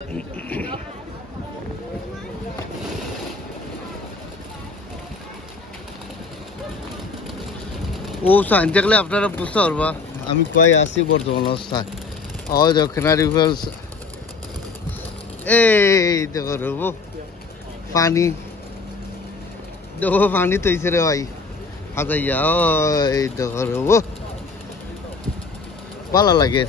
ও sign দেখলে আপনারা বুঝতে পারবা আমি কই আছি বর্তমান অবস্থায়। ওই দেখো কানারি ফলস, এই দেখো রবো পানি, দেখো পানি তৈছে রে ভাই হাজাইয়া। ওই দেখো রবো ভালো লাগে।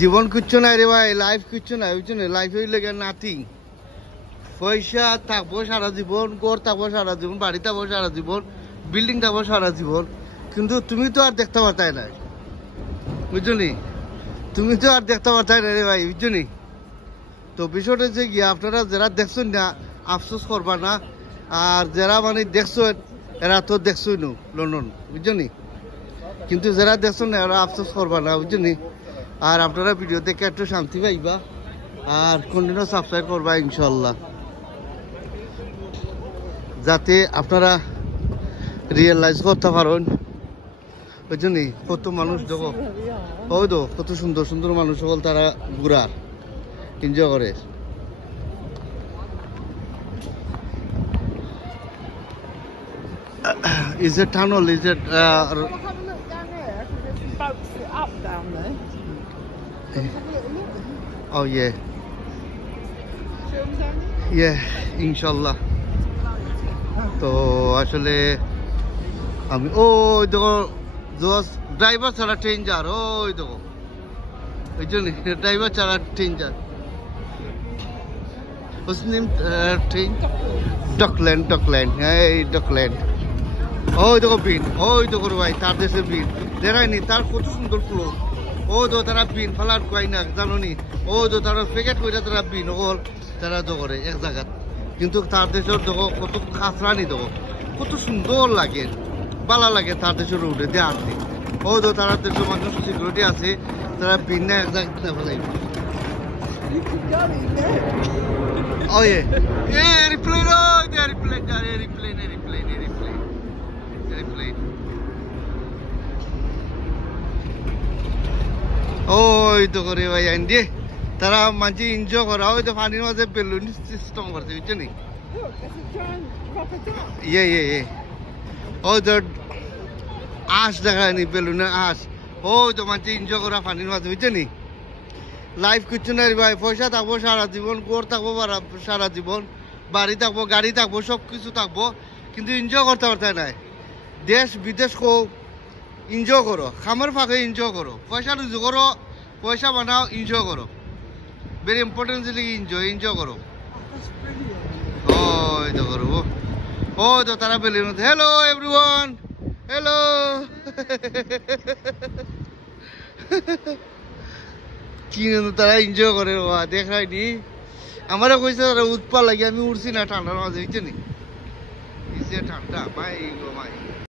জীবন কিচ্ছু নাই রে ভাই, লাইফ কিচ্ছু নাই, বুঝছো না? লাইফ হইলে নাথিং। পয়সা থাকবো সারা জীবন, ঘর থাকবো সারা জীবন, বাড়ি থাকবো সারা জীবন, বিল্ডিং থাকবো সারা জীবন, কিন্তু তুমি তো আর দেখতে পারতাই না, বুঝছো নি? তুমি তো আর দেখতে পারতাই না রে ভাই, বুঝছো নি? তো বিষয়টা যে গিয়ে আপনারা যারা দেখছেন না আফসোস করবা না, আর যারা মানে দেখছো এরা তো দেখছোই নো লন্ডন, বুঝছো নি? কিন্তু যারা দেখছো না এরা আফসোস করবা না, বুঝছো নি? আর আপনারা ভিডিও দেখে একটু শান্তি পাইবা আর কন্টিনিউ সাবস্ক্রাইব করবা ইনশাল্লাহ, যাতে আপনারা রিয়েলাইজ করতে পারেন, বুঝছো নি? কত মানুষ দেখো, ওই তো কত সুন্দর সুন্দর মানুষ সকল তারা ঘুরার এনজয় করে। Is it tunnel? Is it? Well, have a look down there because there's boats up down there. Have a little look. Oh yeah, See what I'm saying? yeah, ইনশাল্লাহ। তো আসলে আমি ওই দেখো ড্রাইভার ছাড়া ট্রেন যার, ওই দেখো ওই জন্য ড্রাইভার ছাড়া ট্রেন যার। মুসলিম ট্রেন ডকল্যান্ড, ডকল্যান্ড, এই ডকল্যান্ড। ওই দেখো বিন, ওই দেখো ভাই তার দেশের বিন দেখায়নি, তার কত সুন্দর ফ্লোর। ও তো তারা বিন ফালার কয় না জানো নি? ও তো তারা প্যাকেট করে তারা বিন ওর তারা তো করে এক জায়গা, কিন্তু তার দেশের দেখো কত খাসরানি, দেখো কত সুন্দর লাগে, ভালো লাগে তার দেশের রোডে দিয়ে আসতে। ও তো তারা দেশের মানুষ সিকিউরিটি আছে, তারা বিন না এক জায়গা ফেলাই। You could go in there. Oh yeah, yeah, airplane, oh the airplane, airplane, airplane, airplane, airplane. ওই তো করে ভাই আইন্দি তারা মাঝে এনজয় করা, ওই তো পানির মাঝে বেলুন সিস্টেম করছে, বুঝছো নি? Look, there's a giant crocodile. ইয়ে ইয়ে ইয়ে, ওই তো আঁশ দেখায়নি, বেলুনের আঁশ। ওই তো মাঝে এনজয় করা পানির মাঝে, বুঝছো নি? লাইফ কিচ্ছু নাই ভাই, পয়সা থাকবো সারা জীবন, ঘর থাকবো সারা জীবন, বাড়ি থাকবো, গাড়ি থাকবো, সব কিছু থাকবো, কিন্তু এনজয় করতে পারতে নাই। দেশ বিদেশ কো এনজয় করো, খামের ফাঁকে এনজয় করো, পয়সা রুজু করো, পয়সা বানাও, এনজয় করো। ভেরি ইম্পর্টেন্ট জিনিস এনজয়, এনজয় করো। That's brilliant. ওই তো করবো, ওই তো তারা বেলুন। Hello everyone, hello. কি তারা এনজয় করে বাবা, দেখায়নি আমারও কইছে তারা উৎপাদ লাগে, আমি উঠছি না ঠান্ডার মাঝে, বুঝছো নি? ঠান্ডা ভাই গো ভাই।